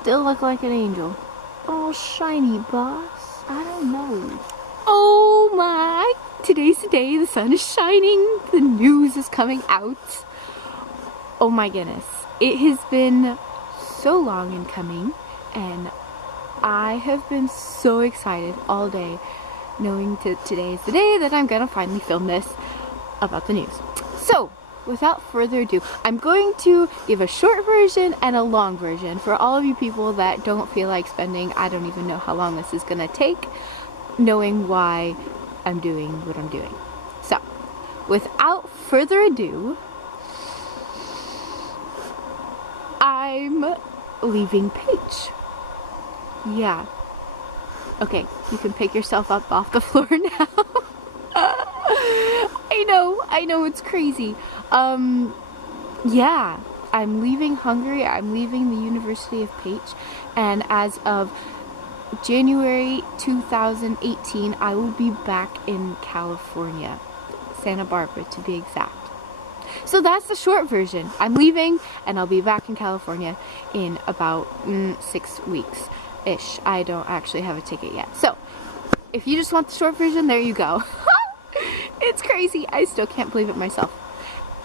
still look like an angel. All shiny, boss. I don't know. Oh my! Today's the day, the sun is shining, the news is coming out. Oh my goodness. It has been so long in coming, and I have been so excited all day knowing today is the day that I'm gonna finally film this about the news. So, without further ado, I'm going to give a short version and a long version for all of you people that don't feel like spending, I don't even know how long this is gonna take, knowing why I'm doing what I'm doing. So, without further ado, I'm leaving Paige. Yeah. Okay, you can pick yourself up off the floor now. I know, it's crazy. Yeah, I'm leaving Hungary, I'm leaving the University of Paige, and as of January 2018, I will be back in California, Santa Barbara to be exact. So that's the short version. I'm leaving, and I'll be back in California in about 6 weeks-ish. I don't actually have a ticket yet. So, if you just want the short version, there you go. It's crazy. I still can't believe it myself.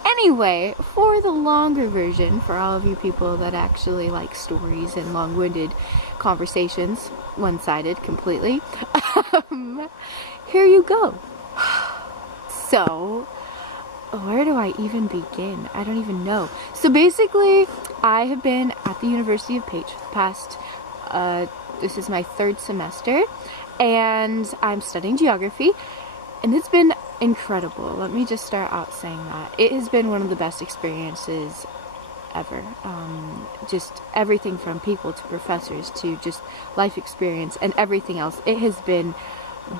Anyway, for the longer version, for all of you people that actually like stories and long-winded conversations, one-sided completely, here you go. So, where do I even begin? I don't even know. So basically, I have been at the University of Paige for the past, this is my 3rd semester, and I'm studying geography, and it's been incredible. Let me just start out saying that. It has been one of the best experiences ever. Just everything from people to professors to just life experience and everything else. It has been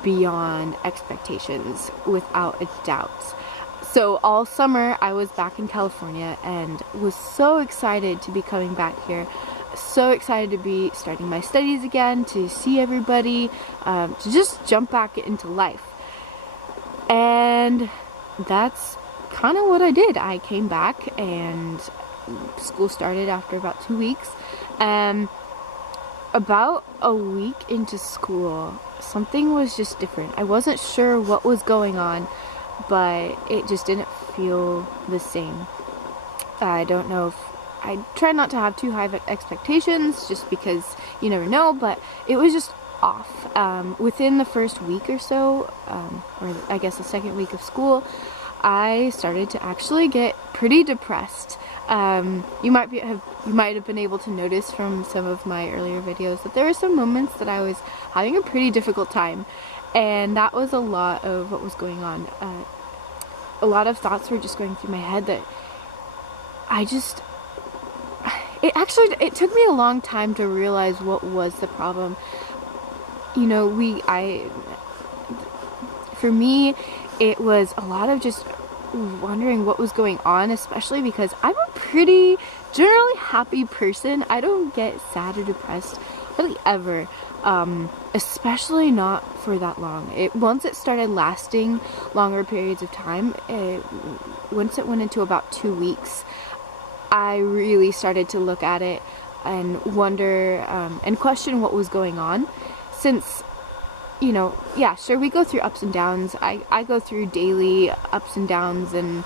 beyond expectations, without a doubt. So all summer I was back in California and was so excited to be coming back here. So excited to be starting my studies again, to see everybody, to just jump back into life. And that's kind of what I did. I came back and school started after about 2 weeks. About a week into school, something was just different. I wasn't sure what was going on, but it just didn't feel the same. I don't know if I try not to have too high expectations just because you never know, but it was just off. Within the first week or so, or I guess the second week of school, I started to actually get pretty depressed. You might have been able to notice from some of my earlier videos that there were some moments that I was having a pretty difficult time, and that was a lot of what was going on. A lot of thoughts were just going through my head that it took me a long time to realize what was the problem. You know, for me, it was a lot of just wondering what was going on, especially because I'm a pretty generally happy person. I don't get sad or depressed really ever, especially not for that long. Once it started lasting longer periods of time, once it went into about 2 weeks, I really started to look at it and wonder and question what was going on. Since, you know, yeah, sure, we go through ups and downs. I go through daily ups and downs, and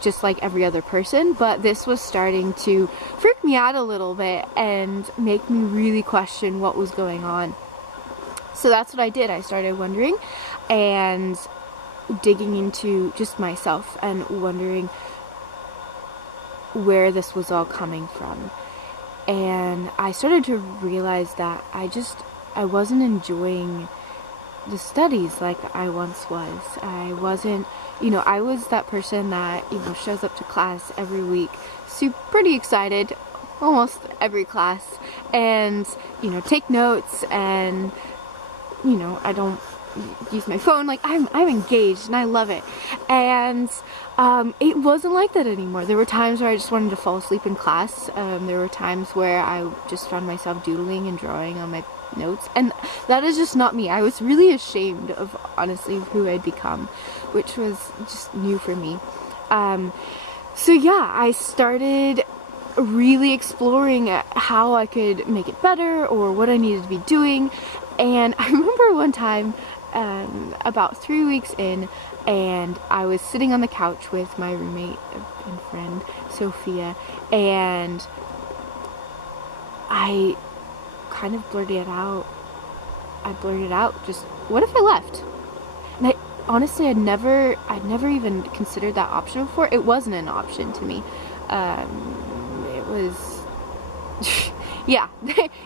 just like every other person, but this was starting to freak me out a little bit and make me really question what was going on. So that's what I did. I started wondering and digging into just myself and wondering where this was all coming from. And I started to realize that I wasn't enjoying the studies like I once was. I wasn't, I was that person that, shows up to class every week, pretty excited, almost every class, and, take notes, and, I don't use my phone. Like, I'm engaged and I love it. And it wasn't like that anymore. There were times where I just wanted to fall asleep in class. There were times where I just found myself doodling and drawing on my notes, and that is just not me. I was really ashamed of, honestly, who I'd become, which was just new for me. So yeah, I started really exploring how I could make it better or what I needed to be doing. And I remember one time, about 3 weeks in, and I was sitting on the couch with my roommate and friend, Sophia, and I kind of blurted it out. I blurted out, just, what if I left? And honestly, I'd never even considered that option before. It wasn't an option to me. It was, yeah,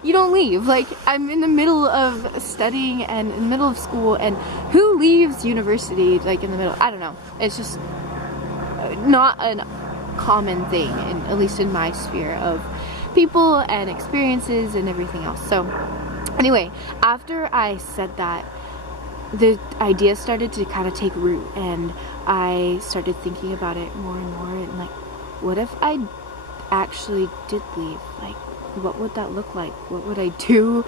you don't leave. Like, I'm in the middle of studying and in the middle of school, and who leaves university, like, in the middle? I don't know. It's just not a common thing, at least in my sphere of people and experiences and everything else. So, anyway, after I said that, the idea started to kind of take root, and I started thinking about it more and more, and like, what if I actually did leave? Like, what would that look like? What would I do?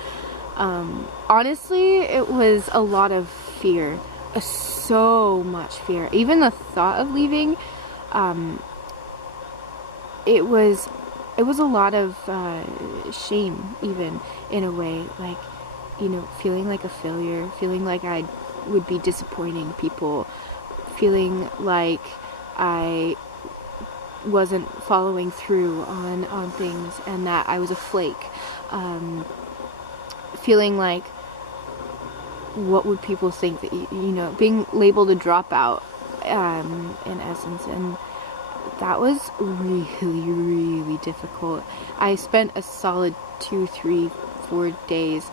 Honestly, it was a lot of fear, so much fear. Even the thought of leaving, it was a lot of shame, even, in a way, like, you know, feeling like a failure, feeling like I would be disappointing people, feeling like I wasn't following through on things, and that I was a flake, feeling like, what would people think, that you know, being labeled a dropout, in essence. And that was really, really difficult. I spent a solid 2, 3, 4 days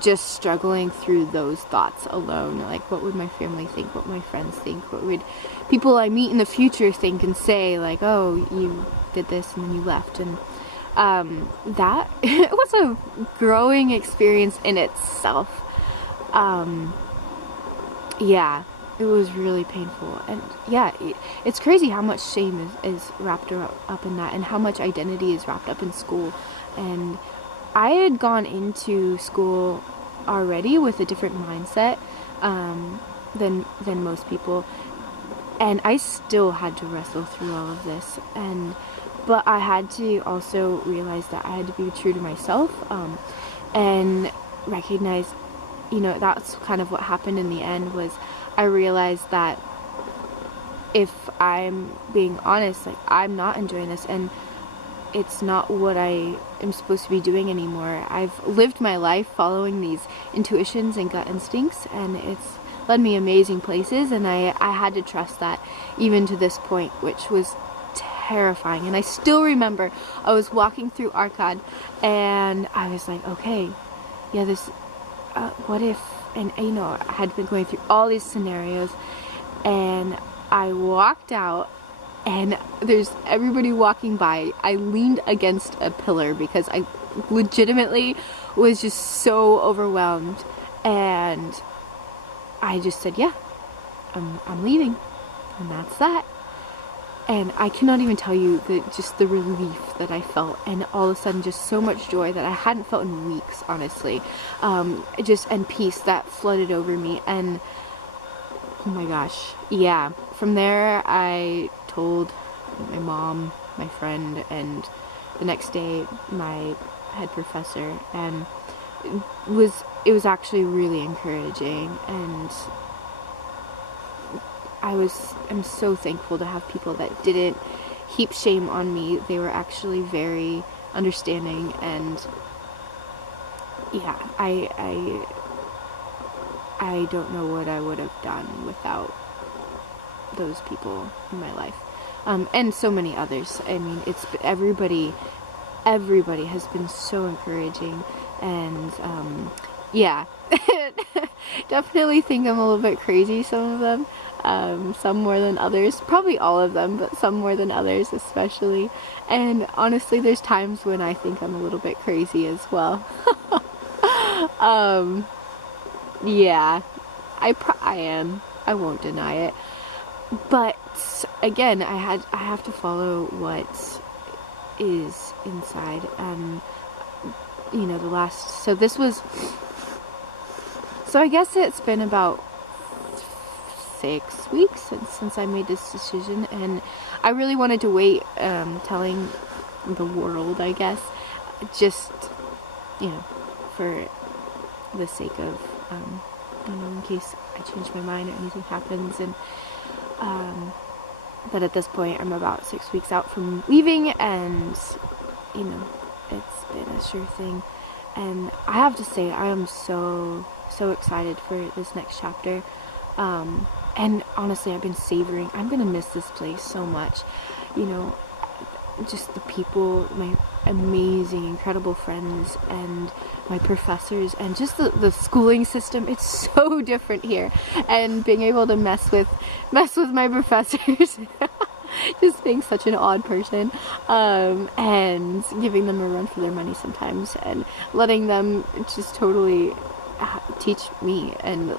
just struggling through those thoughts alone. Like, what would my family think? What would my friends think? What would people I meet in the future think and say? Like, oh, you did this and then you left. And that it was a growing experience in itself. Yeah, it was really painful. And yeah, it's crazy how much shame is wrapped up in that, and how much identity is wrapped up in school. And I had gone into school already with a different mindset than most people, and I still had to wrestle through all of this. But I had to also realize that I had to be true to myself, and recognize, you know, that's kind of what happened in the end. Was I realized that if I'm being honest, like, I'm not enjoying this, and it's not what I am supposed to be doing anymore. I've lived my life following these intuitions and gut instincts, and it's led me amazing places, and I had to trust that even to this point, which was terrifying. And I still remember I was walking through Arcad, and I was like, okay, yeah, this, what if, and you know, I had been going through all these scenarios, and I walked out, and there's everybody walking by. I leaned against a pillar because I legitimately was just so overwhelmed, and I just said, yeah, I'm leaving, and that's that. And I cannot even tell you just the relief that I felt, and all of a sudden just so much joy that I hadn't felt in weeks, honestly, and peace that flooded over me. And oh my gosh, yeah, from there I told my mom, my friend, and the next day my head professor, and it was actually really encouraging, and I'm so thankful to have people that didn't heap shame on me. They were actually very understanding, and yeah, I don't know what I would have done without those people in my life, and so many others. I mean, everybody has been so encouraging, and yeah, definitely think I'm a little bit crazy, some of them, some more than others, probably all of them, but some more than others especially. And honestly, there's times when I think I'm a little bit crazy as well. Yeah, I am. I won't deny it. But again, I have to follow what is inside. You know, so I guess it's been about 6 weeks since I made this decision, and I really wanted to wait telling the world, I guess. Just, you know, for the sake of, I don't know, in case I change my mind or anything happens. And but at this point, I'm about 6 weeks out from leaving, and, you know, it's been a sure thing. And I have to say, I am so excited for this next chapter. And honestly, I've been savoring. I'm gonna miss this place so much. You know, just the people, my amazing, incredible friends, and my professors, and just the schooling system. It's so different here, and being able to mess with my professors. Just being such an odd person, and giving them a run for their money sometimes, and letting them just totally teach me and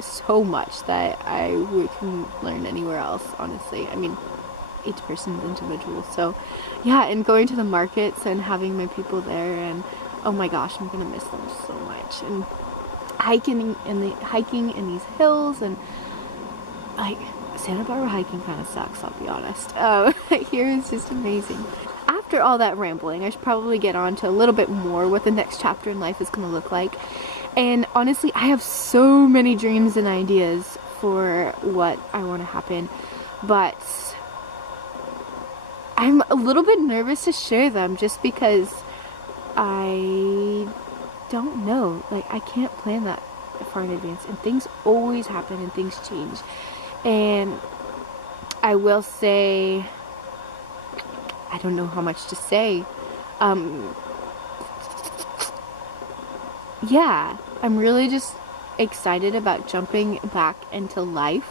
so much that I couldn't learn anywhere else, honestly. I mean, each person's individual. So yeah, and going to the markets and having my people there, and oh my gosh, I'm gonna miss them so much. And hiking in these hills, and like, Santa Barbara hiking kind of sucks, I'll be honest. Here is just amazing. After all that rambling, I should probably get on to a little bit more what the next chapter in life is going to look like. And honestly, I have so many dreams and ideas for what I want to happen, but I'm a little bit nervous to share them just because I don't know. Like, I can't plan that far in advance, and things always happen and things change. And I will say, I don't know how much to say. Yeah, I'm really just excited about jumping back into life,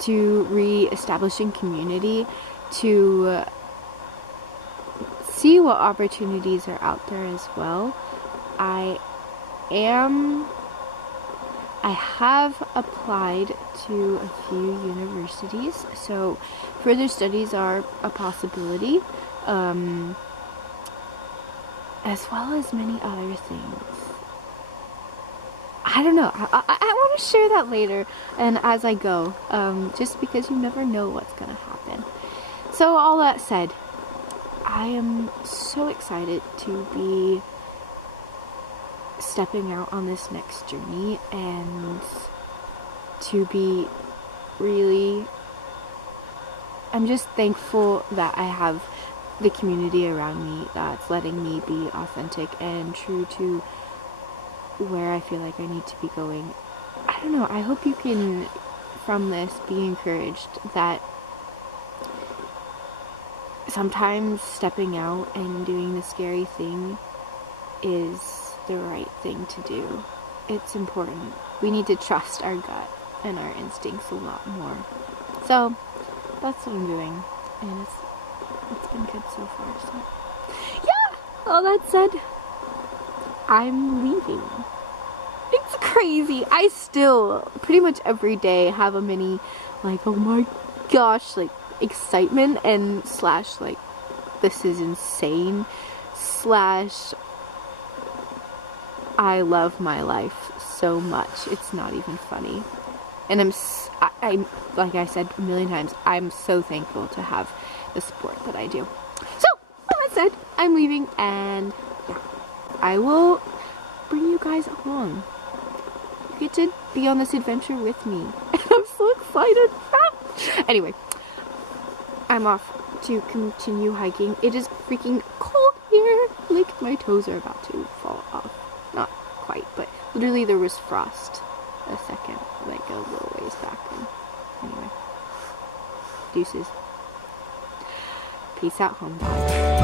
to re-establishing community, to see what opportunities are out there as well. I have applied to a few universities, so further studies are a possibility, as well as many other things. I don't know. I want to share that later and as I go, just because you never know what's going to happen. So all that said, I am so excited to be stepping out on this next journey, and to be really, I'm just thankful that I have the community around me that's letting me be authentic and true to where I feel like I need to be going. I don't know, I hope you can, from this, be encouraged that sometimes stepping out and doing the scary thing is the right thing to do. It's important. We need to trust our gut and our instincts a lot more. So that's what I'm doing, and it's been good so far. So yeah, all that said, I'm leaving. It's crazy. I still pretty much every day have a mini, like, oh my gosh, like, excitement and slash, like, this is insane, slash, I love my life so much, it's not even funny. And I'm like I said a million times, I'm so thankful to have the support that I do. So, all that said, I'm leaving, and yeah, I will bring you guys along. You get to be on this adventure with me. And I'm so excited. Anyway, I'm off to continue hiking. It is freaking cold here. Like, my toes are about to fall off. Not quite, but literally there was frost a second, like a little ways back. And anyway, deuces. Peace out, home. Bye.